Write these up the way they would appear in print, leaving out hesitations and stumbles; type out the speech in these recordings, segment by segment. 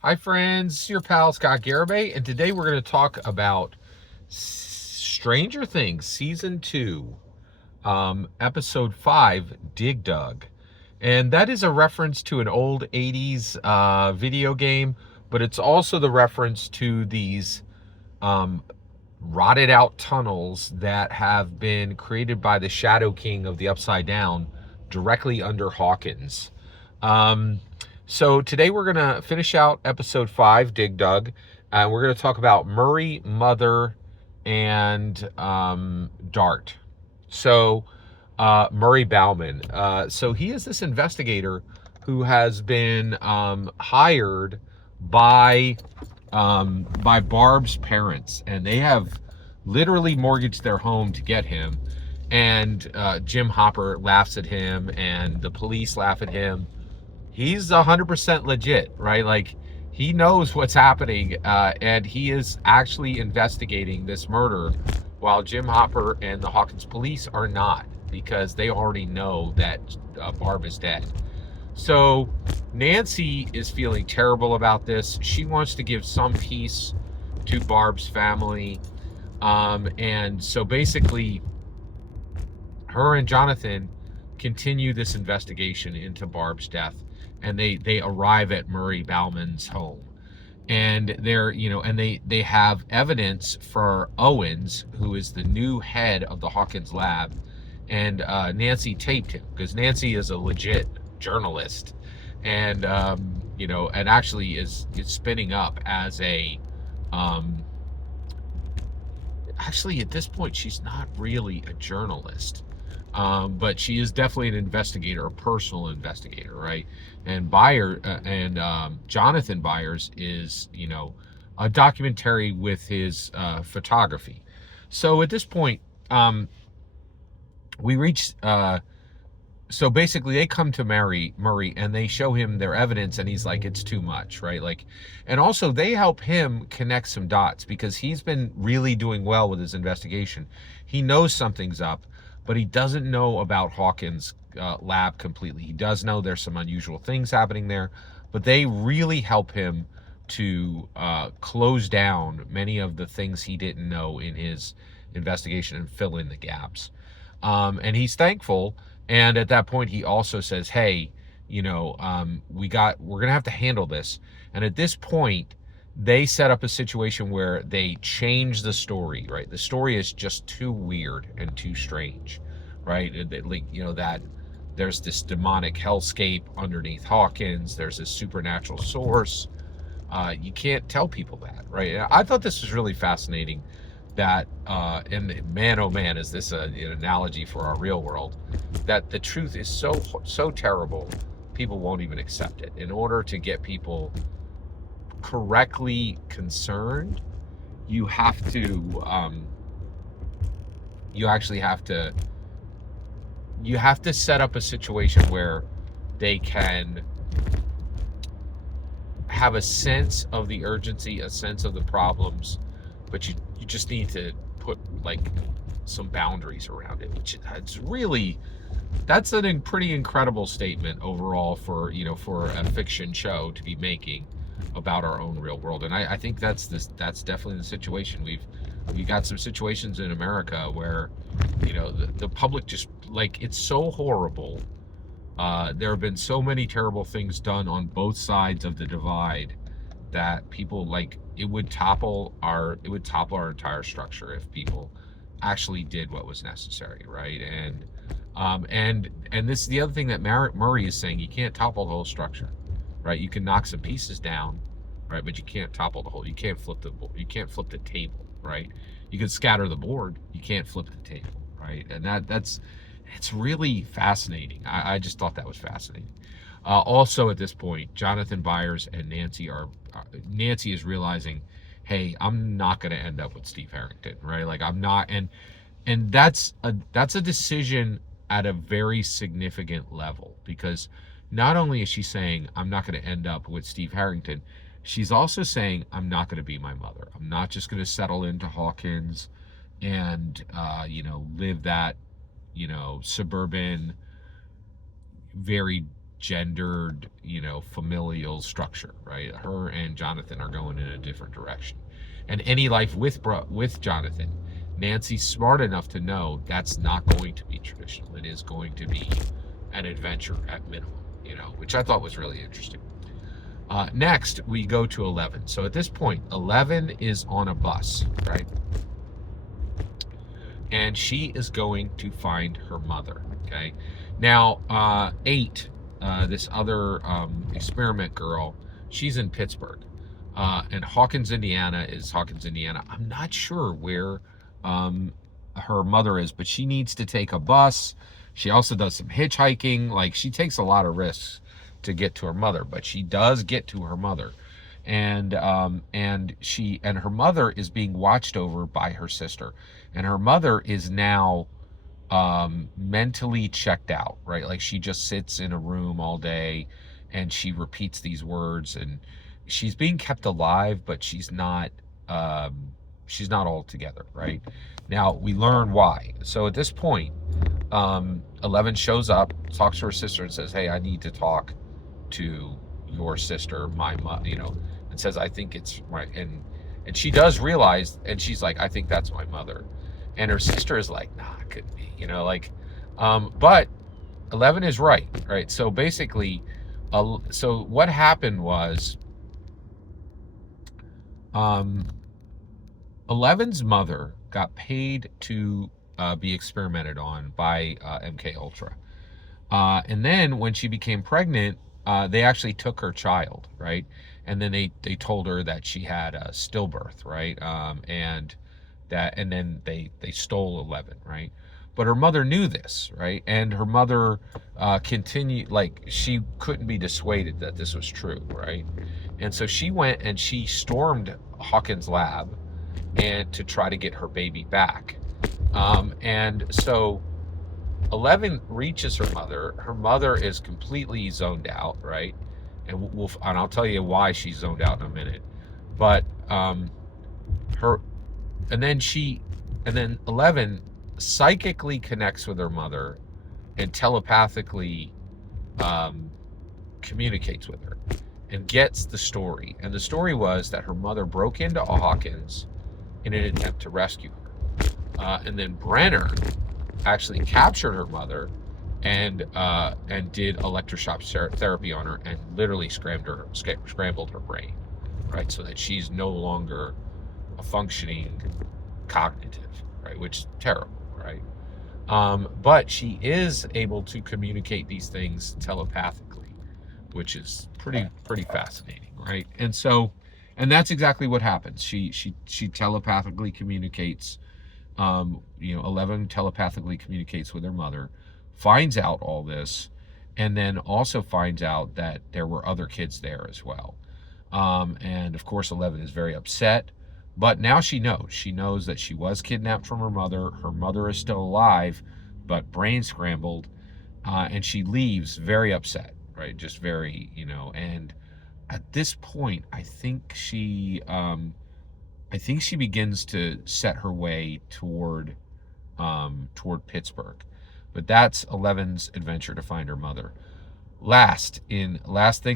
Hi friends, your pal Scott Garibay, and today we're going to talk about Stranger Things Season 2, Episode 5, Dig Dug. And that is a reference to an old 80s video game, but it's also the reference to these um, rotted out tunnels that have been created by the Shadow King of the Upside Down directly under Hawkins. Um, so today we're going to finish out episode 5, Dig Dug, and we're going to talk about Murray, Mother, and Dart. So, Murray Bauman. So he is this investigator who has been hired by Barb's parents, and they have literally mortgaged their home to get him. And Jim Hopper laughs at him, and the police laugh at him. He's 100% legit, right? Like, he knows what's happening, and he is actually investigating this murder, while Jim Hopper and the Hawkins police are not, because they already know that Barb is dead. So Nancy is feeling terrible about this. She wants to give some peace to Barb's family. And so basically, her and Jonathan continue this investigation into Barb's death, and they arrive at Murray Bauman's home. And they have evidence for Owens, who is the new head of the Hawkins lab, and Nancy taped him because Nancy is a legit journalist, and and actually is spinning up as a actually at this point she's not really a journalist, but she is definitely an investigator, a personal investigator, right? And Jonathan Byers is a documentary with his photography. So at this point, we reach so basically they come to Murray and they show him their evidence, and he's like, it's too much, right? Like, and also they help him connect some dots because he's been really doing well with his investigation. He knows something's up, but he doesn't know about Hawkins lab completely. He does know there's some unusual things happening there, but they really help him to close down many of the things he didn't know in his investigation and fill in the gaps. And he's thankful. And at that point, he also says, "Hey, we're gonna have to handle this." And at this point, they set up a situation where they change the story. Right, the story is just too weird and too strange. Right, that there's this demonic hellscape underneath Hawkins. There's this supernatural source. You can't tell people that, right? I thought this was really fascinating. That and man, oh man, is this an analogy for our real world? That the truth is so terrible, people won't even accept it. In order to get people correctly concerned, you have to you actually have to set up a situation where they can have a sense of the urgency, a sense of the problems, but you just need to put like some boundaries around it, which that's a pretty incredible statement overall for a fiction show to be making about our own real world. And I think that's definitely the situation. We've got some situations in America where the public just, like, it's so horrible. There have been so many terrible things done on both sides of the divide that people, like, it would topple our entire structure if people actually did what was necessary, right? And this is the other thing that Murray is saying: you can't topple the whole structure, right? You can knock some pieces down, right, but you can't topple the whole. You can't flip the table, right? You can scatter the board, you can't flip the table, right? And it's really fascinating. I just thought that was fascinating. Also, at this point, Jonathan Byers and Nancy is realizing, hey, I'm not going to end up with Steve Harrington, right? Like, I'm not, and that's a decision at a very significant level, because not only is she saying I'm not going to end up with Steve Harrington, she's also saying I'm not going to be my mother. I'm not just going to settle into Hawkins and live that suburban, very gendered, familial structure, right? Her and Jonathan are going in a different direction. And any life with Jonathan, Nancy's smart enough to know that's not going to be traditional. It is going to be an adventure at minimum, which I thought was really interesting. Next, we go to 11. So at this point, 11 is on a bus, right? And she is going to find her mother, okay? Now, 8, this other experiment girl, she's in Pittsburgh. And Hawkins, Indiana is Hawkins, Indiana. I'm not sure where her mother is, but she needs to take a bus. She also does some hitchhiking. Like, she takes a lot of risks to get to her mother, but she does get to her mother. And her mother is being watched over by her sister. And her mother is now mentally checked out, right? Like, she just sits in a room all day and she repeats these words, and she's being kept alive, but she's not all together, right? Now we learn why. So at this point, 11 shows up, talks to her sister, and says, "Hey, I need to talk to your sister, my mom," and says, "I think it's my," and she does realize, and she's like, "I think that's my mother," and her sister is like, "Nah, it couldn't be," but 11 is right? So basically, so what happened was, 11's mother got paid to be experimented on by MK Ultra, and then when she became pregnant, they actually took her child, right? And then they told her that she had a stillbirth, right? And then they stole 11, right? But her mother knew this, right? And her mother continued, like, she couldn't be dissuaded that this was true, right? And so she went and she stormed Hawkins' lab and to try to get her baby back. And so 11 reaches her mother. Her mother is completely zoned out, right? And I'll tell you why she's zoned out in a minute. But her and then 11 psychically connects with her mother and telepathically communicates with her and gets the story. And the story was that her mother broke into Hawkins in an attempt to rescue her. And then Brenner actually captured her mother and did electroshock therapy on her and literally scrambled her brain, right? So that she's no longer a functioning cognitive, right? Which is terrible, right? But she is able to communicate these things telepathically, which is pretty fascinating, right? And that's exactly what happens. She telepathically communicates. 11 telepathically communicates with her mother, finds out all this, and then also finds out that there were other kids there as well. And of course, 11 is very upset, but now she knows that she was kidnapped from her mother. Her mother is still alive, but brain scrambled, and she leaves very upset, right? Just very, and at this point, I think she begins to set her way toward Pittsburgh. But that's 11's adventure to find her mother. Last thing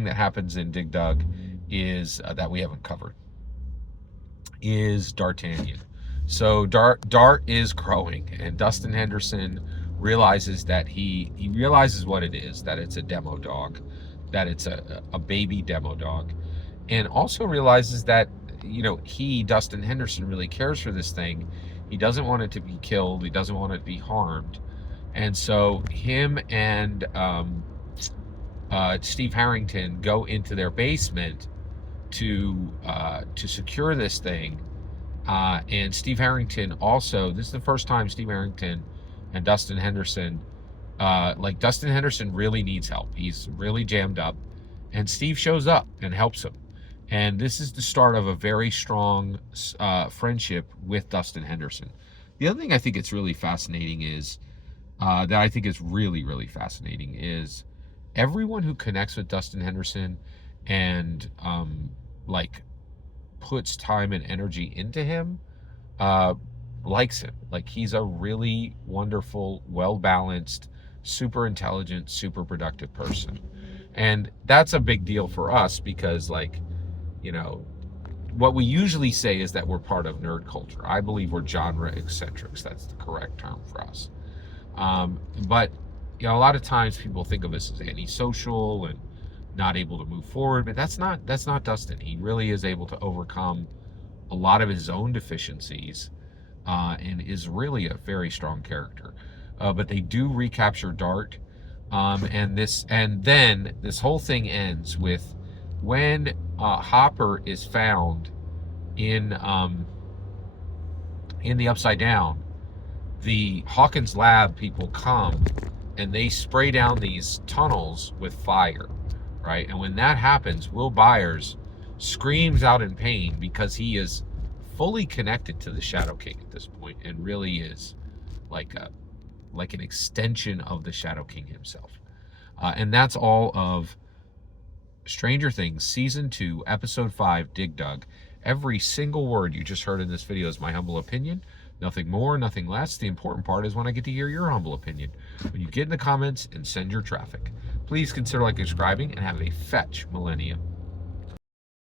that happens in Dig Dug is that we haven't covered is D'Artagnan. So Dart is growing, and Dustin Henderson realizes that he realizes what it is, that it's a demo dog, that it's a baby demo dog, and also realizes that Dustin Henderson, really cares for this thing. He doesn't want it to be killed. He doesn't want it to be harmed. And so him and Steve Harrington go into their basement to secure this thing. And Steve Harrington also, this is the first time Steve Harrington and Dustin Henderson, Dustin Henderson really needs help. He's really jammed up. And Steve shows up and helps him. And this is the start of a very strong friendship with Dustin Henderson. The other thing I think it's really fascinating is, that I think is really, really fascinating is everyone who connects with Dustin Henderson and puts time and energy into him likes him. Like, he's a really wonderful, well-balanced, super intelligent, super productive person. And that's a big deal for us because, like, you know, what we usually say is that we're part of nerd culture. I believe we're genre eccentrics. That's the correct term for us. But you know, a lot of times people think of us as antisocial and not able to move forward, but that's not Dustin. He really is able to overcome a lot of his own deficiencies, and is really a very strong character. But they do recapture Dart, and then this whole thing ends with when Hopper is found in the Upside Down. The Hawkins lab people come and they spray down these tunnels with fire, right? And when that happens, Will Byers screams out in pain because he is fully connected to the Shadow King at this point and really is like an extension of the Shadow King himself. And that's all of Stranger Things Season 2, Episode 5, Dig Dug. Every single word you just heard in this video is my humble opinion. Nothing more, nothing less. The important part is when I get to hear your humble opinion. When you get in the comments and send your traffic. Please consider like subscribing and have a fetch millennium.